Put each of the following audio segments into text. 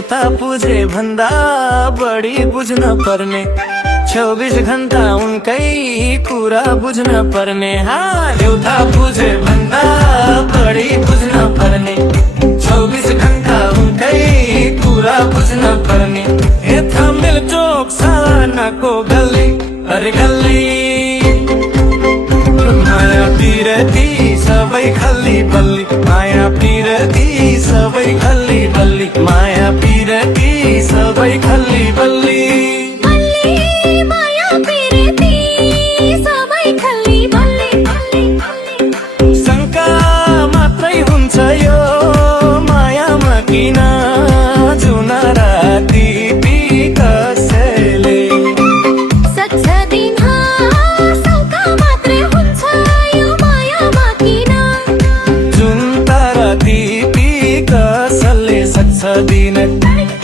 देउता पूजे भन्दा बढी बुझ्न पर्ने 24 घण्टा उनकै कुरा बुझ्न पर्ने देउता पूजे भन्दा बढी बुझ्न पर्ने 24 घण्टा उनकै कुरा बुझ्न पर्ने थामिल चोक सानाको गल्ली अरे गल्ली माया पिरती सबै खल्ली बल्ली माया पिरती सबै खल्ली बल्ली माया पिरती सबै खल्ली बल्ली शङ्का मात्रै हुन्छ यो मायामा किन जुन राति कसैले दिन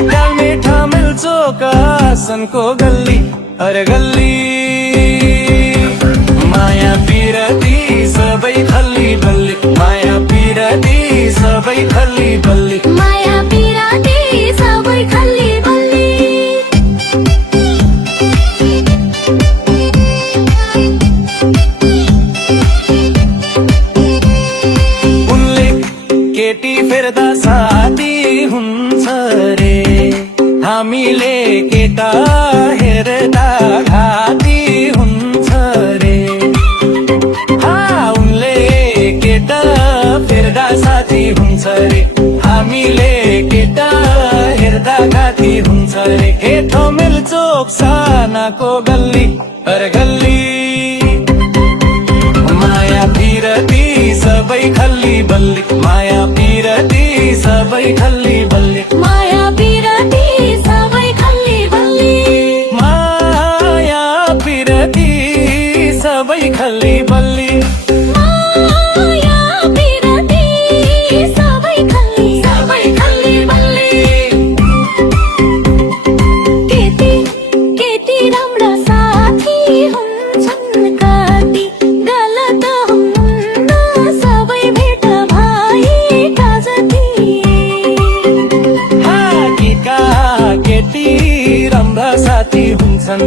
डालमे ठामेल चोकासनको गल्ली अरे गल्ली माया पिरती सबै खल्ली बल्ली माया पिरती सबै खल्ली बल्ली माया पिरती सबै खल्ली बल्ली उनले केटी फेर्दा साथी हुन्छ रे हामीले केटा हेर्दा घाती हुन्छ रे उनले केटा फेर्दा साथी हुन्छ रे हामीले केटा हेर्दा घाती हुन्छ रे हेठो मेल चोक सानाको गल्ली अरे गल्ली माया पिरती सबै खल्ली बल्ली माया पिरती सबै खल्ली बल्ली माया पिरती सबै खल्ली बल्ली माया पिरती सबै खल्ली बल्ली माया पिरती सबै खल्ली बल्ली केटी केटी राम्रा साथी हुन्छन् कति गलत हुन्न सबै भेट भएका जति केटी राम्रा साथी हुन्छन्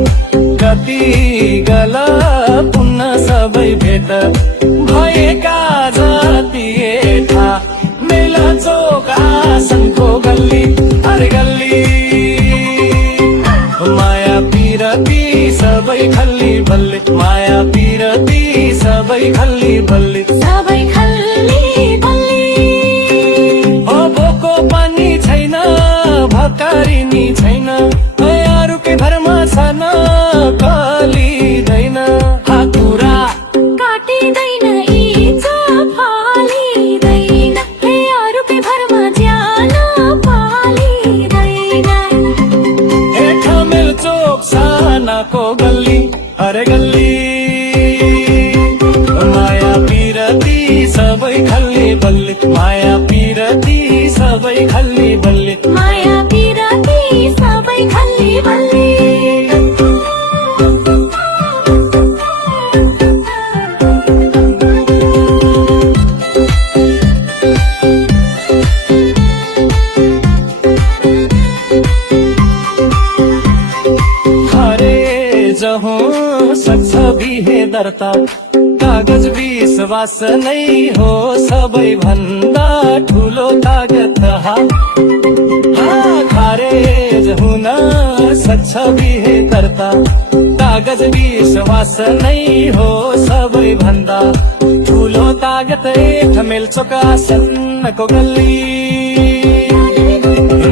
कति गलत हुन्न सबै भेट भएका जति मेला चोक आसनको गल्ली अरे गल्ली माया पिरती सबै खल्ली बल्ली माया पिरती सबै खल्ली बल्ली सबै खल्ली बल्ली भोको पानी छैन भकारिनी छैन अरूकै भरमा छन कलिँदैन कुरा काटिँदैन इज्जत फालिँदैन अरूकै भरमा ज्यान पालिँदैन ठमेल चोक सानाको गल्ली अरे गल्ली माया पिरती सबै खल्ली बल्ली माया पिरती सबै खल्ली बल्ली माया पिरती सबै खल्ली बल्ली जहाँ सक्छ बिहे दर्ता कागज विश्वास नै हो सबै भन्दा ठुलो तागत खारेज हुन सक्छ बिहे दर्ता कागज विश्वास नै हो सबै भन्दा ठुलो तागत ठमेल चोकासनको गल्ली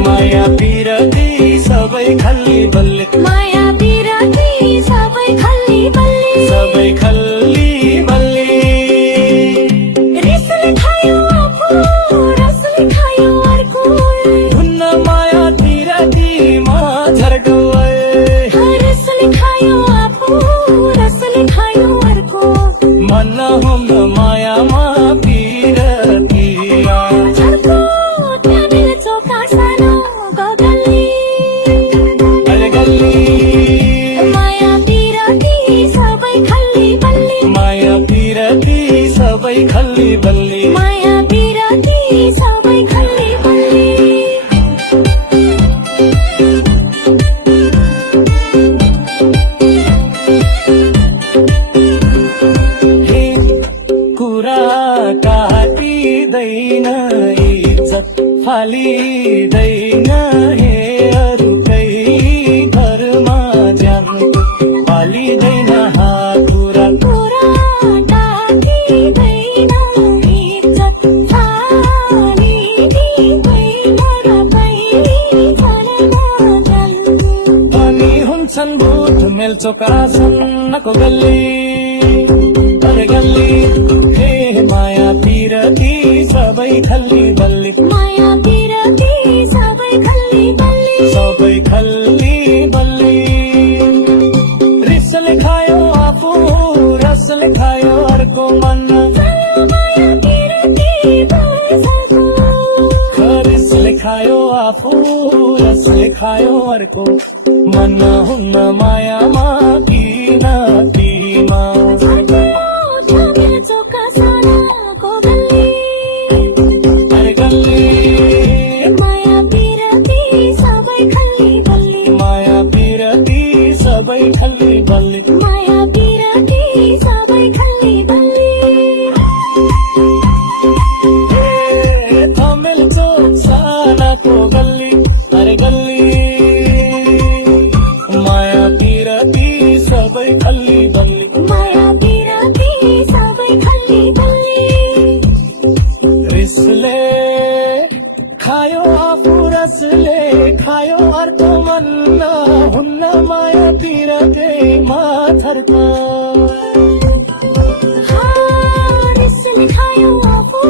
माया पिरती सबै खल्ली बल्ली माया पिरती सबै खल्ली बल्ली सबै खल्ली बल्ली रिसले खायो आफू रसले खायो अर्को धुन्न माया पिरतीमा झर्को रिसले खायो आफू रसले खायो अर्को मन हुन्न मायामा पिरती झर्को फालिँदैन हे अरूकै घरमा ज्यानको फालिँदैन हातुरा टाटिँदैन इज्जत फालिदिँदैन र पहिचानमा जान्छु अनि हुन्छन् बुध मेलचोक आसन्नको गल्ली अरे गल्ली हे माया पिरती सबै खल्ली बल्ली माया पिरती सबै खल्ली बल्ली सबै खल्ली बल्ली रिसले खायो आफू रसले खायो अर्को मन माया पिरती बल्ली रिसले खायो आफू रसले खायो अर्को मन हुन्न मायामा किन तिमा चोका सानाको गल्ली अरे गल्ली माया पिरती सबै खल्ली बल्ली माया पिरती सबै खल्ली बल्ली माया पिरती सबै खल्ली बल्ली थमेल चोक सानाको गल्ली अरे गल्ली माया पिरती सबै खल्ली बल्ली माया पिरती सबै खल्ली बल्ली रिसले खायो आफू रसले खायो अर्को मन हुन्न माया पिरतीमा थर्क रिसले खायो आफू